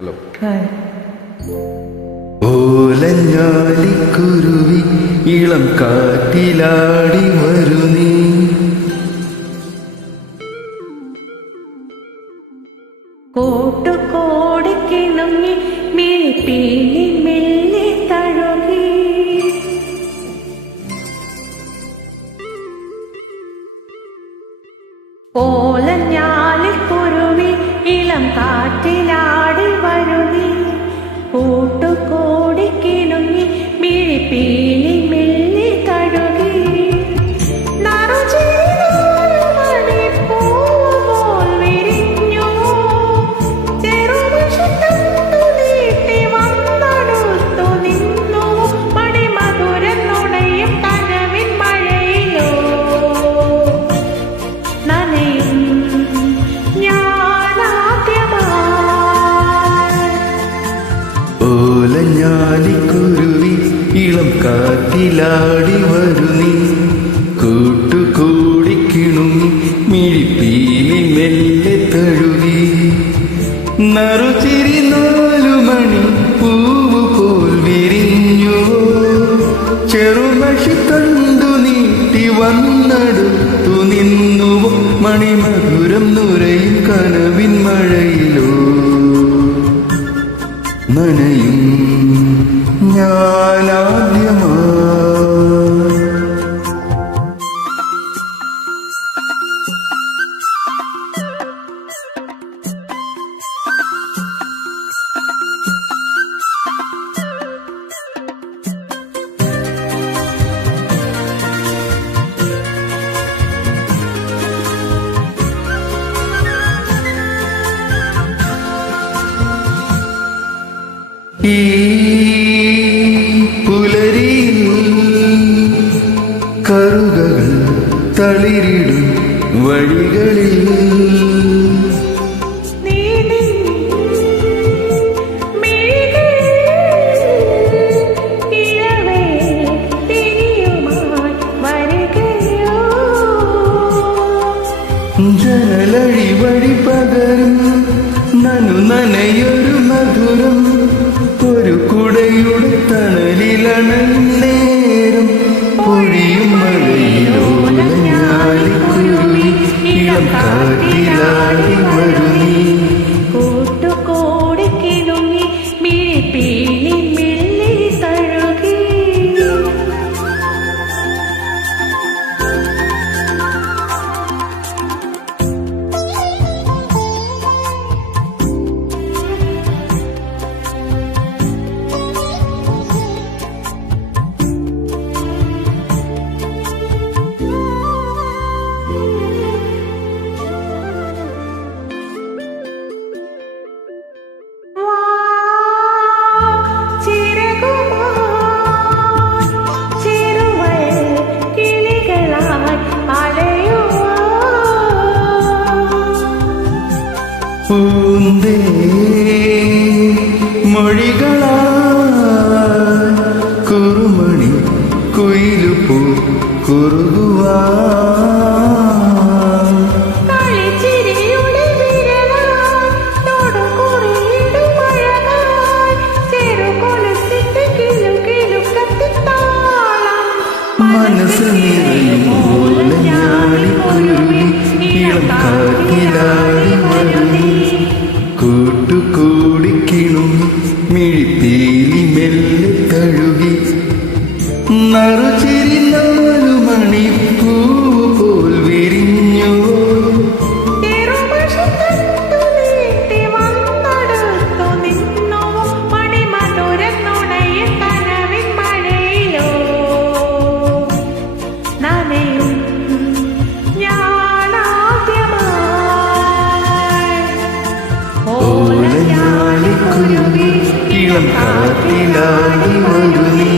Hello. ഓലഞ്ഞാലിക്കുരുവി ഇളം കാറ്റിലാടി വരു നീ, കൂട്ടുകോടിക്കിണങ്ങി മിഴിപ്പീലി മെല്ലെ തഴുകി, ഓലഞ്ഞാലിക്കുരുവി ഇളം കാറ്റിലാടി വരു നീ, കൂട്ടുകോടിക്കിണങ്ങി മിഴിപ്പീലി മെല്ലെ തഴുകി, ഓലഞ്ഞാലിക്കുരുവി ഇളം കാറ്റിലാടി വരു നീ, കൂട്ടുകൂടിക്കിണുങ്ങി മിഴിപ്പീലി മെല്ലെ തഴുകി, നറുചിരി 4 മണി പൂവ് പോൽ വിരിഞ്ഞു, ചെറുമഷി തണ്ടു നീട്ടി വന്നടുത്തു നിന്നുവോ, മണിമധുരം നുരയും കനവിൻ മഴയിലോ നനയും ഞാനാദ്യമായി. ഈ പുലരിയിൽ കറുകകൾ തളിരിടും വഴികളിൽ, ജനലഴി വഴി പകരും നനയൊരു മധുരം, ഒരു കുടയുടെ തണലിലണയും നേരം, പൊഴിയും മഴയിലോലഞ്ഞാലിക്കുരുവി ഇളം കാറ്റിലാടി വരു നീ, കൂട്ടുകോടിക്കിണങ്ങി മിഴിപ്പീലി മെല്ലെ തഴുകി, പൂന്തേ മൊഴികളാൽ കുറുമണി കുയിലുപൂ കുറുകുവാ, മനസ്സ് നിറയും ഓലഞ്ഞാലിക്കുരുവി ഇളം കാറ്റിലാടി വരു നീ, കൂട്ടുകൂടിക്കിണുങ്ങി മിഴിപ്പീലി മെല്ലെ തഴുകി, നറുചിരി 4 മണി പൂവ് പോൽ വിരിഞ്ഞു, ഓലഞ്ഞാലിക്കുരുവി ഇളം കാറ്റിലാടി വരു നീ.